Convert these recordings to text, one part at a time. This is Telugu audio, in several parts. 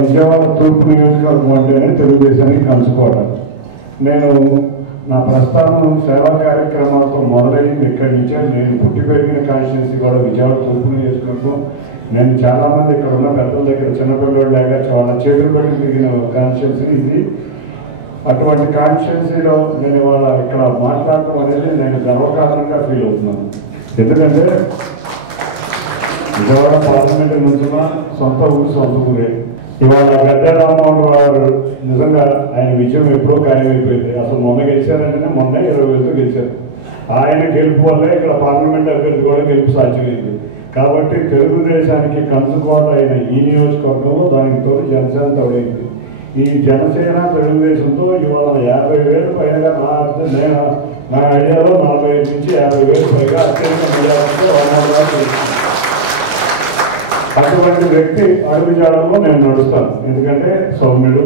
విజయవాడ తూర్పు నియోజకవర్గం అంటేనే తెలుగుదేశానికి కంచుకోట. నేను నా ప్రస్థానం సేవా కార్యక్రమాలతో మొదలైంది ఇక్కడి నుంచే. నేను పుట్టి పెరిగిన కాన్స్టిట్యున్సీ కూడా విజయవాడ తూర్పు నియోజకవర్గం. నేను చాలామంది ఇక్కడ ఉన్న పెద్దల దగ్గర చిన్నపిల్లలు లేక వాళ్ళ చేతులు పెట్టి తిరిగిన కాన్స్టిట్యున్సీ ఇది. అటువంటి కాన్స్టిట్యున్సీలో నేను ఇవాళ ఇక్కడ మాట్లాడటం అనేది నేను గర్వకారణంగా ఫీల్ అవుతున్నాను. ఎందుకంటే విజయవాడ పార్లమెంట్ నుంచి సొంత ఊరే. ఇవాళ గద్దె రామ్మోహన్ గారు నిజంగా ఆయన విజయం ఎప్పుడో ఖాయమైపోయింది. అసలు మొన్న గెలిచారంటేనే మొన్న 20,000తో గెలిచారు. ఆయన గెలుపు వల్లే ఇక్కడ పార్లమెంట్ అభ్యర్థి కూడా గెలుపు సాధ్యమైంది. కాబట్టి తెలుగుదేశానికి కంచుకోట అయిన ఈ నియోజకవర్గంలో దానికి తోడు జనసేన తోడైంది. ఈ జనసేన తెలుగుదేశంతో ఇవాళ 50,000 పైగా నా ఐడియాలో 45 నుంచి 50,000 పైగా అత్యంత మెజారిటీతో అటువంటి వ్యక్తి అడుగుజాడల్లో నేను నడుస్తాను. ఎందుకంటే సౌమ్యుడు,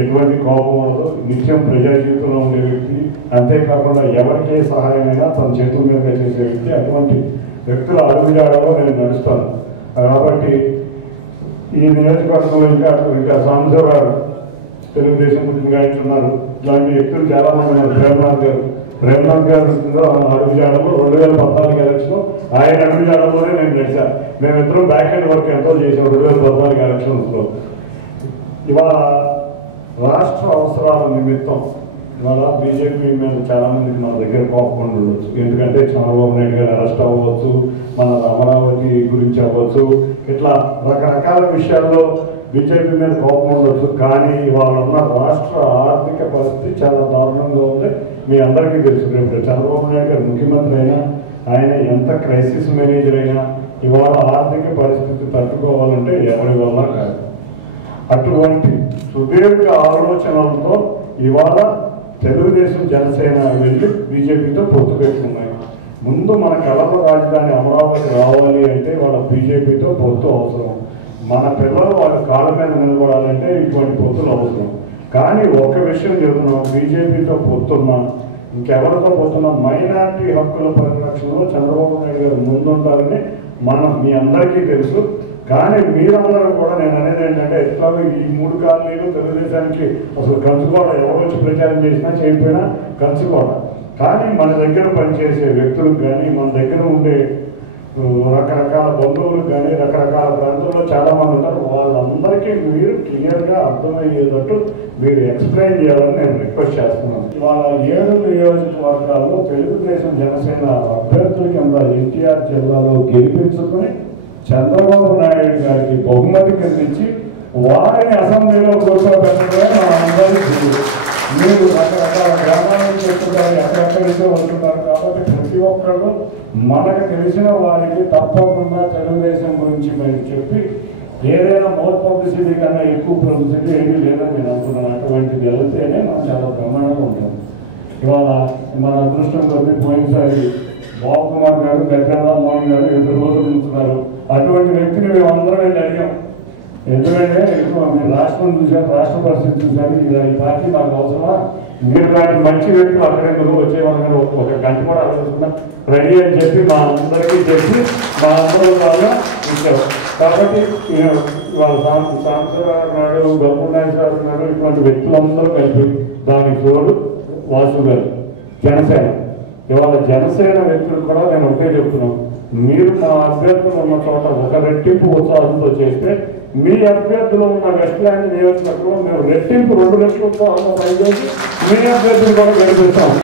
ఎటువంటి కోపం ఉండదు, నిత్యం ప్రజా జీవితంలో ఉండే వ్యక్తి, అంతేకాకుండా ఎవరికే సహాయమైనా తన చేతుల మీదుగా చేసే వ్యక్తి. అటువంటి వ్యక్తుల అడుగుజాడల్లో నేను నడుస్తాను. కాబట్టి ఈ నియోజకవర్గంలో ఇంకా సాంబశివ గారు తెలుగుదేశం పుట్టినగా ఇస్తున్నారు. ఇలాంటి వ్యక్తులు చాలామంది ఉన్నారు. ప్రేమనాథ్ గారు అడుగుజాడలో 2014 ఎలక్షన్ ఆయన అడుగుజాడలోనే నేను నడిచాను. మేమిద్దరం బ్యాక్ అండ్ వర్క్ ఎంతో చేసాం 2014 ఎలక్షన్స్లో. ఇవాళ రాష్ట్ర అవసరాల నిమిత్తం ఇవాళ బీజేపీ మీద చాలామందికి మన దగ్గర కోపం ఉండవచ్చు. ఎందుకంటే చంద్రబాబు నాయుడు గారు అరెస్ట్ అవ్వచ్చు, మన అమరావతి గురించి అవ్వచ్చు, ఇట్లా రకరకాల విషయాల్లో బీజేపీ మీద కోపం ఉండొచ్చు. కానీ ఇవాళ ఉన్న రాష్ట్ర ఆర్థిక పరిస్థితి చాలా దారుణంగా ఉంది. మీ అందరికీ తెలుసు. రేపు చంద్రబాబు నాయుడు గారు ముఖ్యమంత్రి అయినా, ఆయన ఎంత క్రైసిస్ మేనేజర్ అయినా ఇవాళ ఆర్థిక పరిస్థితి తట్టుకోవాలంటే ఎవరి వల్ల కాదు. అటువంటి సుదీర్ఘ ఆలోచనలతో ఇవాళ తెలుగుదేశం జనసేన వెళ్ళి బీజేపీతో పొత్తు పెట్టుకున్నాయి. ముందు మన కళల రాజధాని అమరావతి రావాలి అంటే వాళ్ళ బీజేపీతో పొత్తు అవసరం. మన పిల్లలు వాళ్ళ కాళ్ళ మీద నిలబడాలంటే ఇటువంటి పొత్తులు అవసరం. కానీ ఒక్క విషయం చెబుతున్నాం, బీజేపీతో పొత్తున్నా ఇంకెవరితో పొత్తున్నా మైనారిటీ హక్కుల పరిరక్షణలో చంద్రబాబు నాయుడు గారు ముందుంటారని మీ అందరికీ తెలుసు. కానీ మీరందరూ కూడా నేను అనేది ఏంటంటే ఎట్లా ఈ 3 కాలనీలు తెలుగుదేశానికి అసలు కంచుకోట ఎవరు వచ్చి ప్రచారం చేసినా చేయకపోయినా కంచుకోట. కానీ మన దగ్గర పనిచేసే వ్యక్తులకు కానీ, మన దగ్గర ఉండే రకరకాల బంధువులకు కానీ, రకరకాల ప్రాంతాల్లో చాలామంది ఉన్నారు. వాళ్ళందరికీ మీరు క్లియర్గా అర్థమయ్యేటట్టు మీరు ఎక్స్ప్లెయిన్ చేయాలని నేను రిక్వెస్ట్ చేస్తున్నాను. ఇవాళ 7 నియోజకవర్గాల్లో తెలుగుదేశం జనసేన అభ్యర్థుల కింద ఎన్టీఆర్ జిల్లాలో గెలిపించుకుని చంద్రబాబు నాయుడు గారికి బహుమతి కిందించి వారిని అసెంబ్లీలో కూర్చోబెట్టడమే మా అందరికీ. మీరు రకరకాల గ్రామాలను చేస్తున్నారు, ఎక్కడెక్కడి నుంచో వస్తున్నారు. కాబట్టి ప్రతి ఒక్కరు మనకు తెలిసిన వారికి తప్పకుండా తెలుగుదేశం గురించి మీరు చెప్పి ఏదైనా మోర్ పబ్లిసిటీ కన్నా ఎక్కువ పబ్లిసిటీ ఏమీ లేదని నేను అనుకున్నాను. అటువంటిది వెళ్తేనే మనం చాలా ప్రమాణంగా ఉంటాం. ఇవాళ మన అదృష్టం కొద్ది పోయినసారి బాబు కుమార్ గారు, గద్దె రామ్మోహన్ గారు 2 రోజులు ఉంటున్నారు. అటువంటి వ్యక్తిని మేము అందరం అడిగాం. ఎందుకంటే మీరు రాష్ట్రం చూశారు, రాష్ట్ర పరిస్థితి చూశారు. ఈ పార్టీ మాకు అవసరమా? మీరు లాంటి మంచి వ్యక్తులు అక్కడెందుకు వచ్చేవాళ్ళని ఒక గంట కూడా ఆలోచిస్తున్నా రెడీ అని చెప్పి మా అందరికీ చెప్పి మా అందరూ వాళ్ళు ఇచ్చారు. కాబట్టి వాళ్ళ సాంబశివరావు నాయుడు, గబ్బూర్ నాగేశ్వరరావు నాయుడు ఇటువంటి వ్యక్తులందరూ కలిపి దానికి తోడు వాసు గారు జనసేన. ఇవాళ జనసేన వ్యక్తులు కూడా నేను ఒకే చెప్తున్నాను, మీరు మా అభ్యర్థులు ఉన్న చోట ఒక రెట్టింపు ఉత్సాహంతో చేస్తే మీ అభ్యర్థులు ఉన్న వెస్ట్లాండ్ నియోజకవర్గంలో మేము రెట్టింపు 2 రెట్లు ఉత్సాహంగా పనిచేసి మీ అభ్యర్థులు కూడా గెలిపిస్తాం.